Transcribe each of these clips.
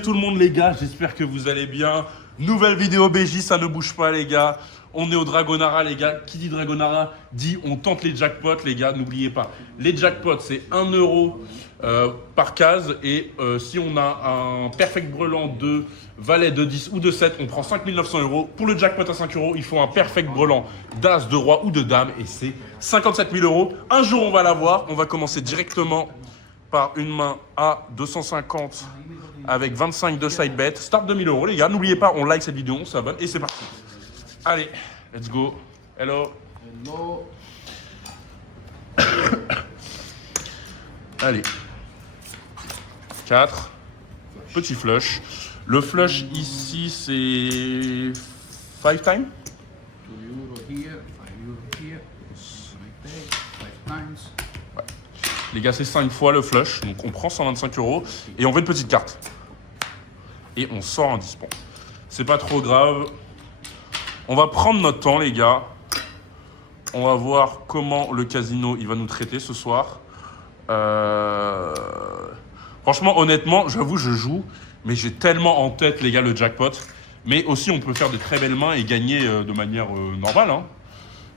Salut tout le monde les gars, j'espère que vous allez bien. Nouvelle vidéo BJ, ça ne bouge pas les gars. On est au Dragonara les gars. Qui dit Dragonara dit on tente les jackpots les gars. N'oubliez pas, les jackpots c'est 1 euro par case. Et si on a un perfect brelan de valet, de 10 ou de 7, on prend 5 900 euros. Pour le jackpot à 5 euros, il faut un perfect brelan d'as, de roi ou de dame. Et c'est 57 000 euros. Un jour on va l'avoir. On va commencer directement par une main à 250 avec 25 de side bet. Start 2000 euros les gars. N'oubliez pas, on like cette vidéo, on s'abonne et c'est parti. Allez, let's go. Hello. Hello. Allez. 4. Petit flush. Le flush ici c'est 5 times. 2 euro here, 5 euro here. I pay 5 times. Les gars, c'est 5 fois le flush. Donc on prend 125 euros et on veut une petite carte. Et on sort un 10 points. C'est pas trop grave. On va prendre notre temps, les gars. On va voir comment le casino il va nous traiter ce soir. Franchement, honnêtement, j'avoue, je joue. Mais j'ai tellement en tête, les gars, le jackpot. Mais aussi, on peut faire de très belles mains et gagner de manière normale. Hein.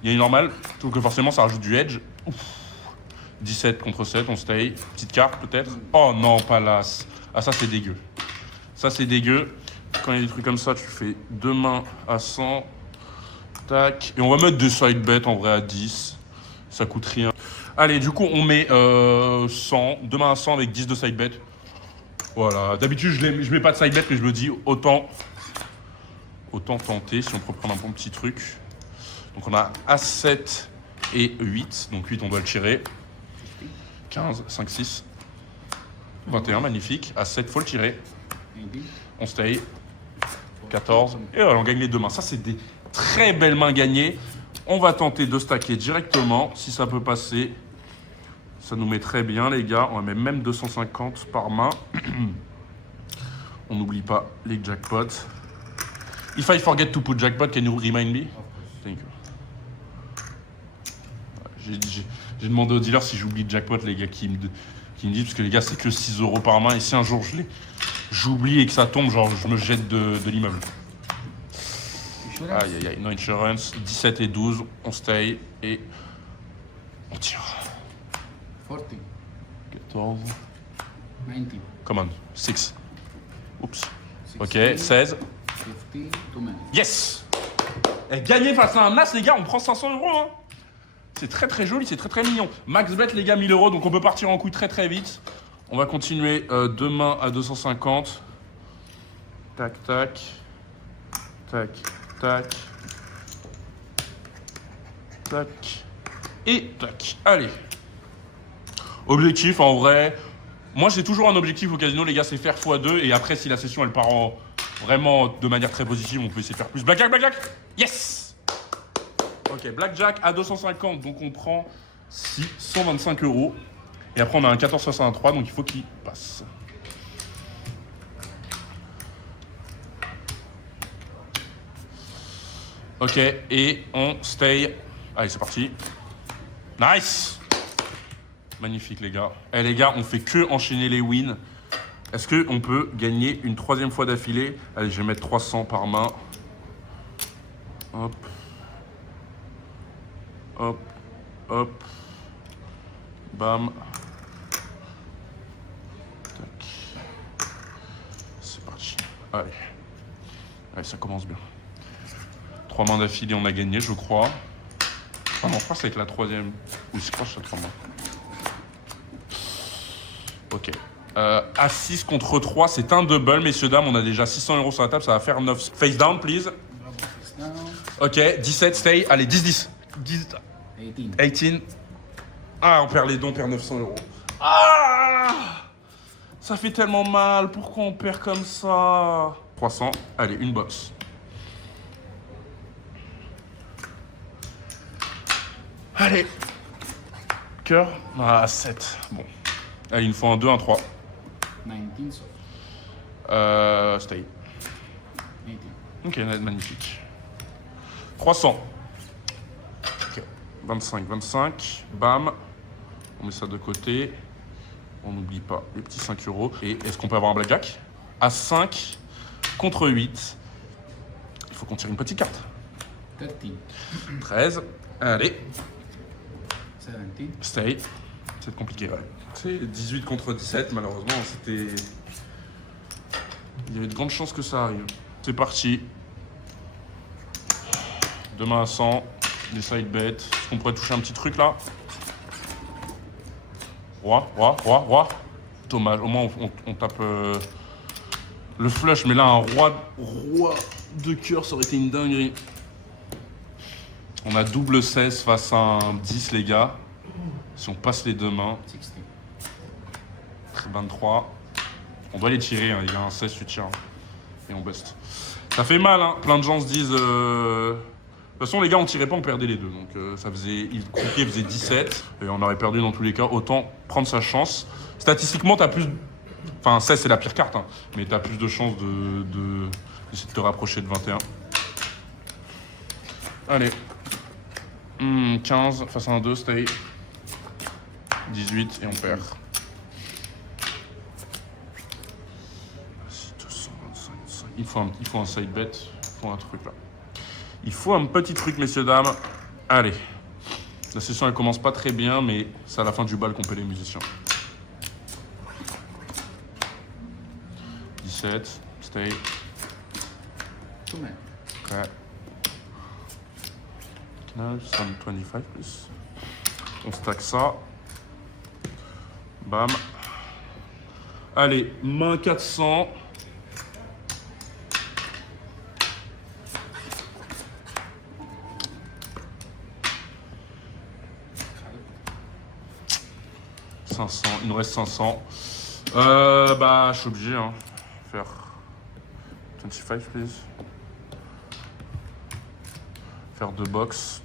Il y a une normale. Donc forcément, ça rajoute du edge. Ouf. 17 contre 7, on stay. Petite carte peut-être. Oh non, pas l'as. Ah ça c'est dégueu. Ça c'est dégueu. Quand il y a des trucs comme ça, tu fais deux mains à 100. Tac. Et on va mettre des side bets en vrai à 10. Ça coûte rien. Allez, du coup on met 100. Deux mains à 100 avec 10 de side bet. Voilà. D'habitude je mets pas de side bet, mais je me dis autant tenter si on peut prendre un bon petit truc. Donc on a A7 et 8. Donc 8 on doit le tirer. 15, 5, 6, 21, magnifique. À 7, faut le tirer. On stay. 14. Et voilà, on gagne les deux mains. Ça, c'est des très belles mains gagnées. On va tenter de stacker directement. Si ça peut passer, ça nous met très bien, les gars. On va mettre même 250 par main. On n'oublie pas les jackpots. If I forget to put jackpot, can you remind me? Thank you. J'ai demandé au dealer si j'oublie le jackpot, les gars, qui me dit, parce que les gars, c'est que 6 euros par main, et si un jour j'oublie et que ça tombe, genre, je me jette de l'immeuble. Aïe, aïe, aïe, no insurance, 17 et 12, on stay, et on tire. 14. 14, 19. come on, 6. Oups. 16, Ok, 16. 15, too many. Yes! Et gagné face à un as, les gars, on prend 500 euros, hein. C'est très très joli, c'est très très mignon. Max bet les gars, 1000 euros, donc on peut partir en couille très très vite. On va continuer deux mains à 250. Tac, tac. Tac, tac. Tac. Et tac. Allez. Objectif en vrai. Moi j'ai toujours un objectif au casino, les gars, c'est faire x2. Et après, si la session elle part vraiment de manière très positive, on peut essayer de faire plus. Blackjack, blackjack. Yes! Ok, blackjack à 250, donc on prend 125 euros. Et après, on a un 14,63, donc il faut qu'il passe. Ok, et on stay. Allez, c'est parti. Nice! Magnifique, les gars. Eh, les gars, on fait que enchaîner les wins. Est-ce qu'on peut gagner une troisième fois d'affilée? Allez, je vais mettre 300 par main. Hop. Hop, hop, bam. Tac. C'est parti. Allez. Allez, ça commence bien. 3 mains d'affilée, on a gagné, je crois. Ah non, je crois que c'est avec la troisième. Oui, je crois que c'est la 3 mains. Ok. À 6 contre 3, c'est un double, messieurs, dames. On a déjà 600 euros sur la table, ça va faire 9. Face down, please. Ok, 17, stay. Allez, 10. 18. 18. Ah, on perd les dons, on perd 900 euros. Ah! Ça fait tellement mal. Pourquoi on perd comme ça? 300. Allez, une box. Allez. Cœur. Ah, 7. Bon. Allez, il nous faut un 2, un 3. 19 soft. Stay. 18. Ok, magnifique. 300. Ok. 25, 25. Bam. On met ça de côté. On n'oublie pas les petits 5 euros. Et est-ce qu'on peut avoir un blackjack? à 5 contre 8. Il faut qu'on tire une petite carte. 13, 13. Allez, 17, stay. C'est compliqué, ouais. C'est 18 contre 17, malheureusement, c'était... Il y avait de grandes chances que ça arrive. C'est parti. Demain à 100, les side bets. Est-ce qu'on pourrait toucher un petit truc là? Roi, roi, roi, roi. Dommage, au moins on tape le flush, mais là un roi de cœur, ça aurait été une dinguerie. On a double 16 face à un 10 les gars. Si on passe les deux mains, 16. 23. On doit les tirer, hein. Il y a un 16, tu tires. Et on bust. Ça fait mal, hein. Plein de gens se disent... De toute façon, les gars, on tirait pas, on perdait les deux. Donc ça faisait... Le croupier faisait 17. Et on aurait perdu dans tous les cas. Autant prendre sa chance. Statistiquement, t'as plus... Enfin, 16, c'est la pire carte. Hein. Mais t'as plus de chances d'essayer de te rapprocher de 21. Allez. 15 face à un 2, stay. 18 et on perd. 225. Il faut un side bet. Il faut un truc là. Il faut un petit truc, messieurs, dames. Allez. La session, elle commence pas très bien, mais c'est à la fin du bal qu'on paie les musiciens. 17. Stay. Two men. Okay. 125 plus. On stack ça. Bam. Allez, main 400. Il nous reste 500. Bah, je suis obligé, hein. Faire 25, please. Faire 2 box.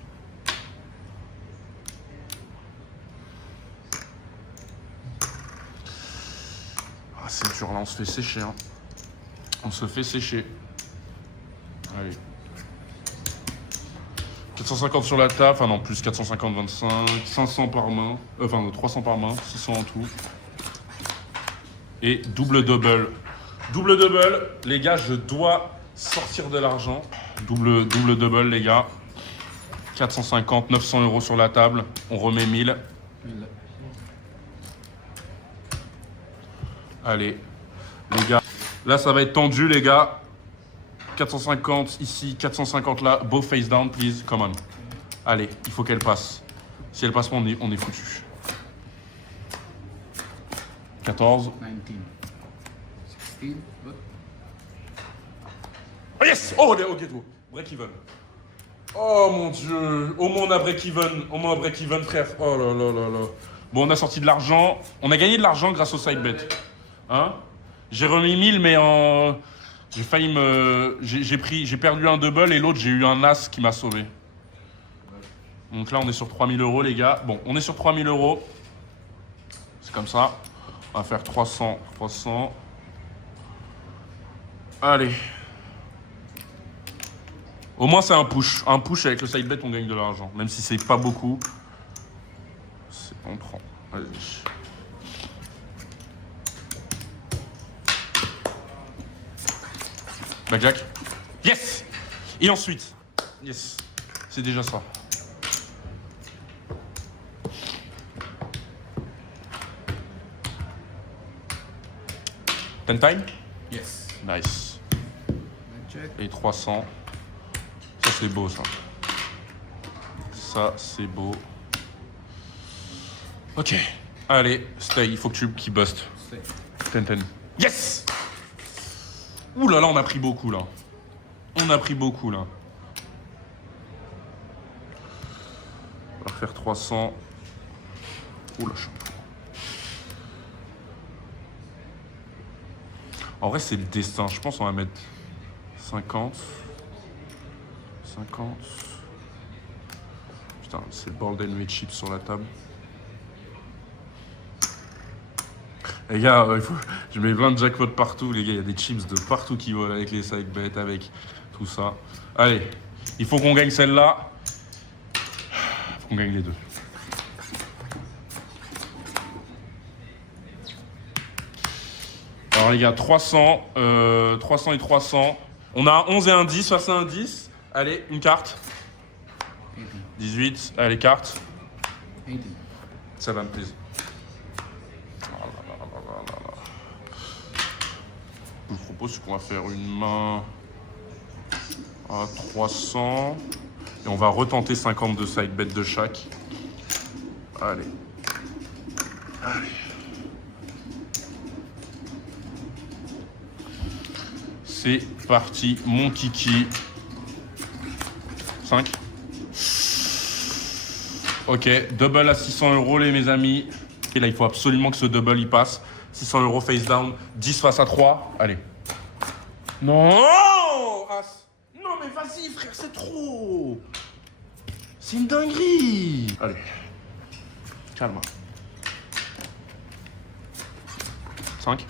Ah, c'est dur, là, on se fait sécher, hein. On se fait sécher. Allez. 450 sur la table, enfin non, plus 450, 25, 500 par main, enfin 300 par main, 600 en tout. Et double double. Double double, les gars, je dois sortir de l'argent. Double double, les gars. 450, 900 euros sur la table, on remet 1000. Allez, les gars, là ça va être tendu, les gars. 450 ici, 450 là. Both face down, please. Come on. Allez, il faut qu'elle passe. Si elle passe pas, on est foutu. 14. 19. 16. Good. Oh yes! Oh, ok, tout. Break even. Oh mon dieu. Au moins on a break even. Au moins un break even, frère. Oh là là là là. Bon, on a sorti de l'argent. On a gagné de l'argent grâce au side bet. Hein? J'ai remis 1000, mais en... J'ai failli me... J'ai perdu un double et l'autre, j'ai eu un as qui m'a sauvé. Donc là, on est sur 3000 euros, les gars. Bon, on est sur 3000 euros. C'est comme ça. On va faire 300, 300. Allez. Au moins, c'est un push. Un push avec le side bet, on gagne de l'argent. Même si c'est pas beaucoup. On prend. Allez. Blackjack. Yes! Et ensuite. Yes. C'est déjà ça. Ten time? Yes. Nice. Check. Et 300. Ça, c'est beau, ça. Ça, c'est beau. Ok. Allez, stay. Il faut que tu qu'il bust. Stay. 10-10. Yes! Ouh là là, on a pris beaucoup, là. On a pris beaucoup, là. On va faire 300. Ouh là, en vrai, c'est le destin. Je pense qu'on va mettre 50. 50. Putain, c'est le bordel, mes chips sur la table. Les gars, je mets plein de jackpots partout, les gars. Il y a des chips de partout qui volent avec les side bets, avec tout ça. Allez, il faut qu'on gagne celle-là. Il faut qu'on gagne les deux. Alors les gars, 300, 300 et 300. On a 11 et un 10, ça c'est un 10. Allez, une carte. 18, allez, carte. 18. 7, please. Je vous propose qu'on va faire une main à 300. Et on va retenter 50 de side bet de chaque. Allez. Allez. C'est parti, mon kiki. 5. Ok, double à 600 € les mes amis. Et là, il faut absolument que ce double il passe. 600 € face down, 10 face à 3. Allez. Non, As. Non mais vas-y frère, c'est trop. C'est une dinguerie. Allez. Calme. 5.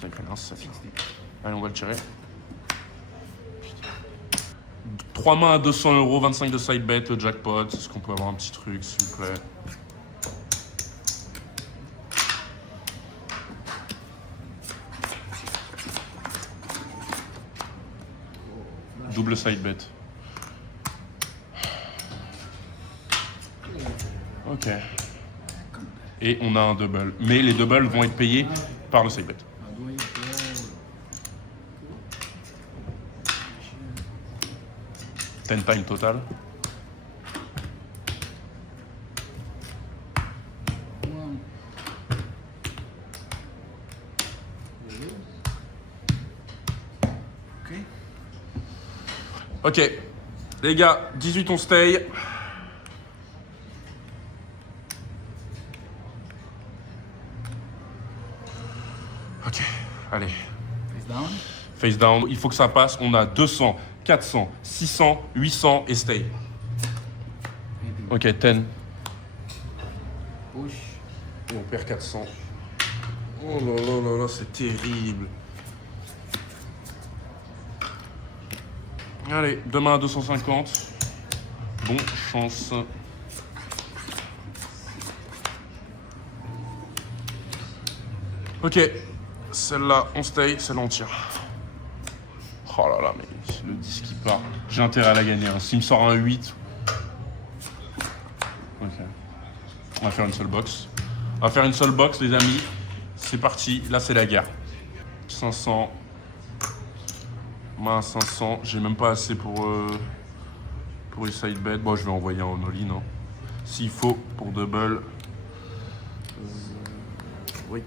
5, ça fait. Allez, on va le tirer. 3 mains à 200 €, 25 de side bet, jackpot. Est-ce qu'on peut avoir un petit truc, s'il vous plaît? Double side bet. Ok. Et on a un double. Mais les doubles vont être payés par le side bet. 10 time total. Ok, les gars, 18 on stay. Ok, allez. Face down. Face down, il faut que ça passe. On a 200, 400, 600, 800 et stay. Ok, 10. Push. Et on perd 400. Oh là là là là, c'est terrible. Allez, demain à 250. Bon chance. Ok, celle-là, on stay, celle-là, on tire. Oh là là, mais le disque qui part. J'ai intérêt à la gagner. Hein. S'il me sort un 8. Ok. On va faire une seule box. On va faire une seule box, les amis. C'est parti. Là, c'est la guerre. 500. Main à 500. J'ai même pas assez pour les side bet. Bon, je vais envoyer un all-in. Hein. S'il faut, pour double. Wait.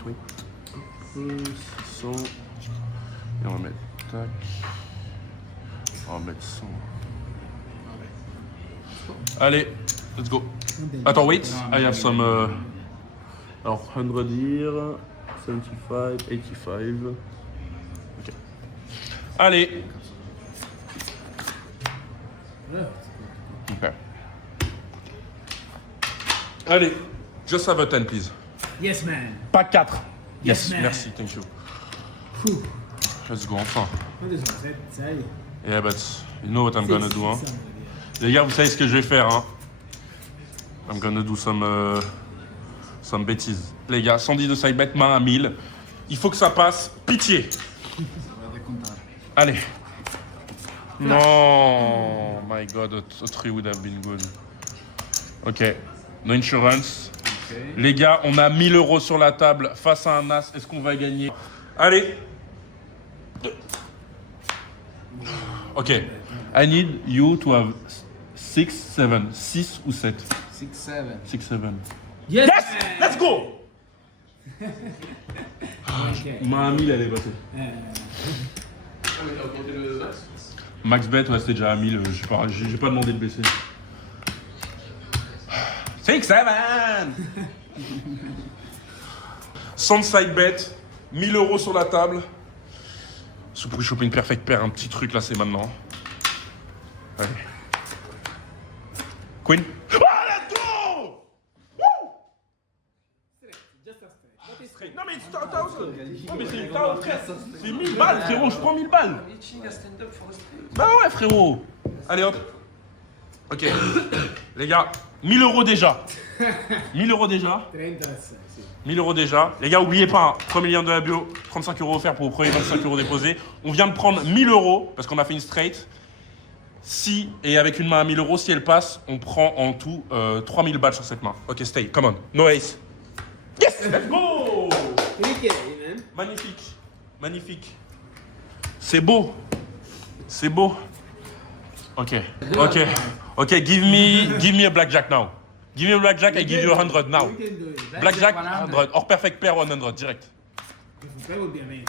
600. Et on va mettre. Tac. On va mettre 100. Allez, let's go. Attends, wait. I have some. Alors, 100 here. 75, 85. Ok. Allez. Ok. Allez. Just have a 10, please. Yes, man. Pas 4. Yes, Yes, man. merci, thank you. Whew. Let's go, enfin. What is it? Say. Yeah, but you know what I'm gonna do, hein. Les gars, vous savez ce que je vais faire, hein. I'm gonna do some bêtises. Les gars, 110 de side bet, main à 1000. Il faut que ça passe. Pitié. Allez. Non. My God, a 3 would have been good. Ok. No insurance. Okay. Les gars, on a 1000 € sur la table face à un as. Est-ce qu'on va gagner? Allez. Ok. I need you to have 6, 7. 6 ou 7? 6, 7. 6, 7. Yes! Yes! Let's go! Okay. Ma 1000, elle est passée. Max bet, ouais, c'était déjà à 1000. J'ai pas demandé de baisser. 6, 7! 100 side bet, 1000 € sur la table. Si vous pouvez choper une perfect paire, un petit truc là, c'est maintenant. Allez. Queen. Ah, let's go! Woo! Non mais c'est 1000. Non mais c'est 1000, frère. C'est 1000 balles, frérot, je prends 1000 balles. Bah ouais, frérot. Allez hop. Ok. Les gars, 1000 euros déjà. 1000 euros déjà. 36, sì. 1000 euros déjà. Les gars, oubliez pas, hein, premier lien de la bio, 35 euros offerts pour vos premiers 25 euros déposés. On vient de prendre 1000 euros parce qu'on a fait une straight. Si, et avec une main à 1000 euros, si elle passe, on prend en tout 3000 balles sur cette main. Ok, stay, come on. No ace. Yes, let's go. Tricky, man. Magnifique, magnifique. C'est beau. C'est beau. Ok, ok. Ok, give me a blackjack now. Give me a blackjack, I give you 100 now. We can do it. Blackjack, 100. 100. Or perfect pair, 100, direct. That would be amazing.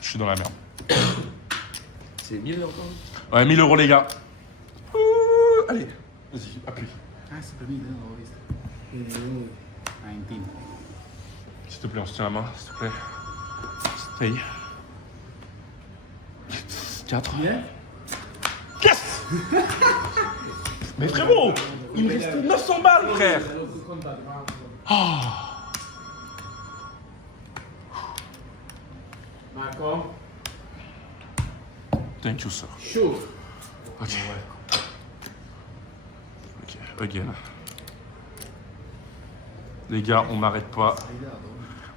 Je suis dans la merde. C'est 1000 euros. Ouais, 1000 euros, les gars. Allez, vas-y, appuie. Ah, c'est pas 1000 euros, visto. 19. S'il te plaît, on se tient la main, s'il te plaît. Stay. 4. Yeah? Yes. Mais frérot, il me reste 900 balles, frère. Marco? Thank you, sir. Sure. Ok. Ok, again. Les gars, on n'arrête pas.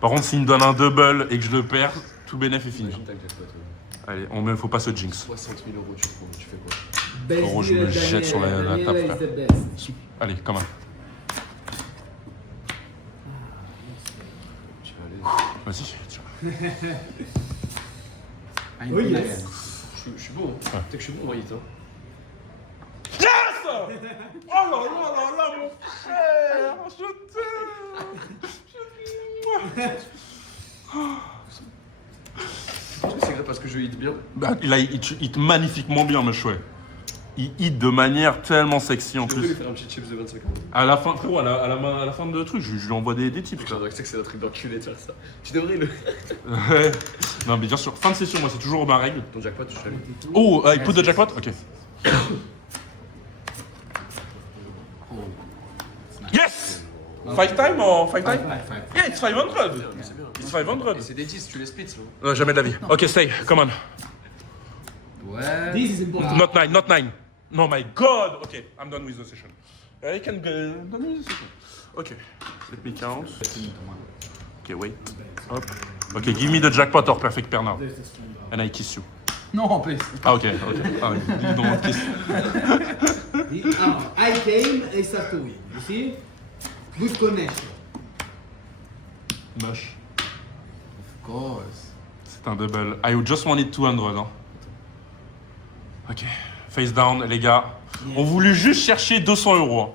Par contre, s'il me donne un double et que je le perds, tout bénéf est fini. Imagine t'as le jackpot. Allez, faut pas se jinx. 60 000 euros, tu fais quoi? Best Gros, je me deal, jette sur la Daniela table, is frère. the best. Allez, come on. Tu vas aller. Vas-y, tiens. 19 Oh, yes. again. Je suis bon, hein. Tu sais que je suis bon, Rohit, hein. Yes! Oh là là là là, mon frère! Je t'aime! C'est grave parce que je hit bien. Bah, là, il hit magnifiquement bien, me chouette. Il hit de manière tellement sexy en Je peux lui plus. faire un petit chips de 25 euros. À la fin, frérot, à la fin de truc, je lui envoie des tips. Je sais que c'est un truc d'enculé de faire ça. Tu devrais le. Ouais. Non, mais bien sûr, fin de session, moi, c'est toujours ma règle. Ton jackpot, je l'avais. Oh, il put de jackpot? Ok. Yes! 5 time or 5 time? Yeah, it's 500. C'est bien. It's 500. Et c'est des 10, tu les splits, là. Jamais de la vie. Ok, stay, come on. Ouais. This is important. Not 9, not 9. No, my God. Okay, I'm done with the session. I can go. I'm done with the session. Okay, let me count. Okay, wait. Hop. Okay, give me the jackpot or perfect pair now. There's the strong dog. And I kiss you. Non, please. Ah, ok, ok. Ah, you don't want kiss. I came, I start to win. You see? Good connection. Moche. Of course. C'est un double. I just wanted 200. Hein. Ok. Face down, les gars. On voulait juste chercher 200 euros. Hein.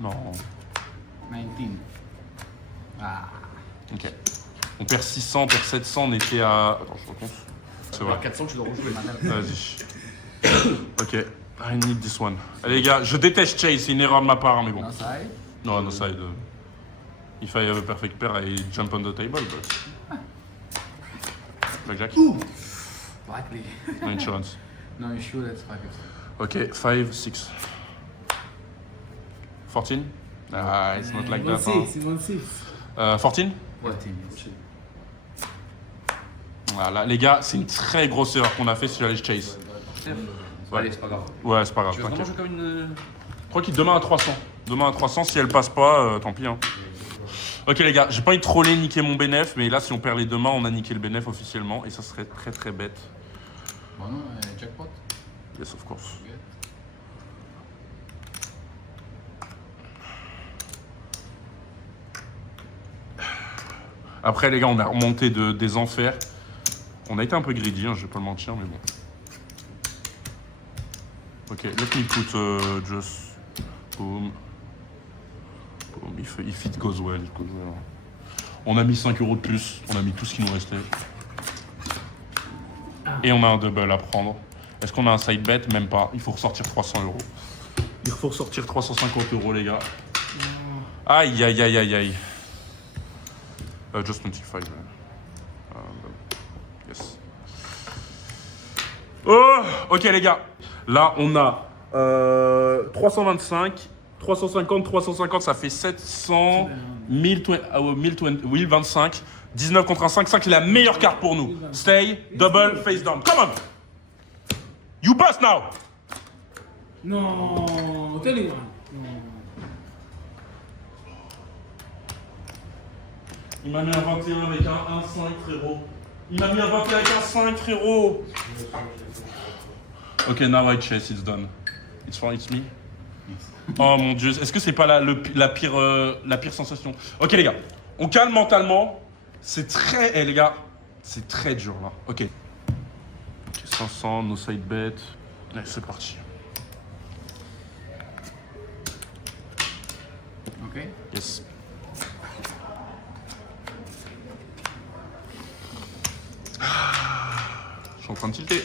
Non. 19. Ah. Ok. On perd 600, on perd 700, on était à... Attends, je recompte. C'est vrai. À 400, tu dois rejouer. Vas-y. Ok. I need this one. Allez, les gars, je déteste chase, c'est une erreur de ma part, mais bon. No side. No, no side. If I have a perfect pair, I jump on the table, but... Blackjack? Likely. No insurance. No, you sure that's 5. Ok, 5, 6. 14? Ah, it's not like that. 1-6, 1-6. 14? What team is? Voilà, les gars, c'est une très grosse erreur qu'on a fait si j'allais chase. Allez, c'est pas grave. Ouais, c'est pas grave, Tu veux vraiment t'inquiète. jouer comme une. Je crois qu'il demain à 300. Demain à 300, si elle passe pas, tant pis. Hein. Ok les gars, j'ai pas envie de troller, niquer mon bénéf, mais là si on perd les deux mains, on a niqué le bénéf officiellement et ça serait très très bête. Bon, non, jackpot. Yes, of course. Après les gars, on a remonté des enfers. On a été un peu greedy, hein, je vais pas le mentir, mais bon. Ok, let me put just... Boom. Boom, if it goes well, it goes well. On a mis 5 euros de plus, on a mis tout ce qui nous restait. Et on a un double à prendre. Est-ce qu'on a un side bet? Même pas, il faut ressortir 300 euros. Il faut ressortir 350 euros les gars. Aïe aïe aïe aïe aïe. Just 25. Yes. Oh, ok les gars. Là on a 325, 350, 350, ça fait 700, 1025, 19 contre un 5, 5 c'est la meilleure carte pour nous. Stay, double, face down. Come on. You bust now. No, 21. No. Il m'a mis un 21 avec un 1-5, frérot. Il m'a mis un 21 avec un 5, frérot. Ok, now I chase, it's done. It's me. Oh mon dieu, est-ce que c'est pas la pire sensation? Ok les gars, on calme mentalement. C'est très... Eh les gars, c'est très dur là. Ok. 500, no side bet. Allez, c'est parti. Ok. Yes. Je suis en train de tilter.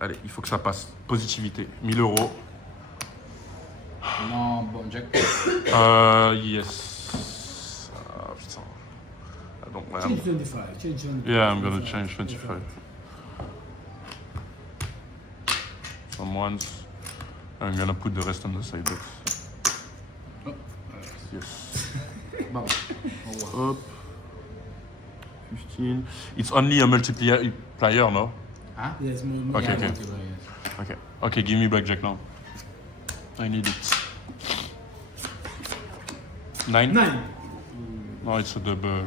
Allez, il faut que ça passe. Positivité. 1000 euros. Non, bon, Jack. Yes. Ah, putain. I don't know. Change 25. Change 25. Yeah, I'm gonna change 25. Some ones. I'm gonna put the rest on the side box. Oh, Yes. bon. Hop. 15. It's only a multiplier, no? Hein? Yes, more. Okay, okay. Okay. Okay, give me blackjack now. I need it. 9? 9. No, it's a double.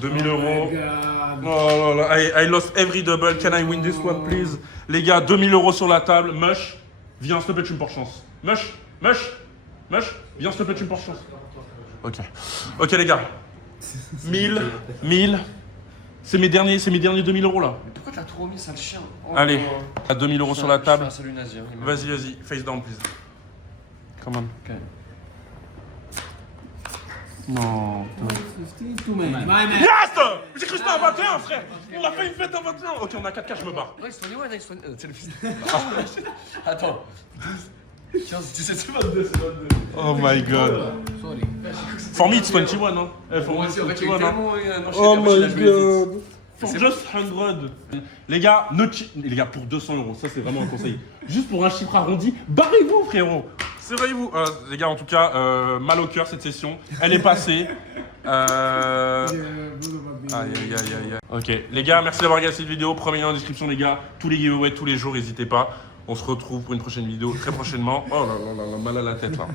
2000 Oh euros. my God. Oh là là, I lost every double. Can I win this one, please? Les gars, 2000 euros sur la table. Mush, viens, s'il te plaît, tu me portes chance. Mush, viens, s'il te plaît, tu me portes chance. Ok. Ok, les gars. 1000. C'est mes derniers 2000 euros là. Mais pourquoi t'as trop mis, sale chien? Oh, Allez, à 2000 euros sur la table. Salut nazi. Hein, Vas-y, face down, please. Come on. Ok. Non. 15, too many. My man. Yes! J'ai cru que c'était un 21, frère! On a fait une fête un 21! Ok, on a 4K, je me barre. Nice 21, nice 20. C'est le fils. Attends. 15, 17, c'est 22, c'est 22. Oh my god. Sorry. For me, it's 21, hein? For Moi me, aussi, it's en fait, j'ai eu 21, hein? tellement enchaîné Oh la machine à my jouer vite. god. For just 100. Les gars, les gars, pour 200 euros, ça c'est vraiment un conseil. Juste pour un chiffre arrondi, barrez-vous, frérot. Serrez-vous. Les gars, en tout cas, mal au cœur cette session. Elle est passée. Aïe. Ok, les gars, merci d'avoir regardé cette vidéo. Premier lien en description, les gars. Tous les giveaways, tous les jours, n'hésitez pas. On se retrouve pour une prochaine vidéo très prochainement. Oh là là, mal à la tête là.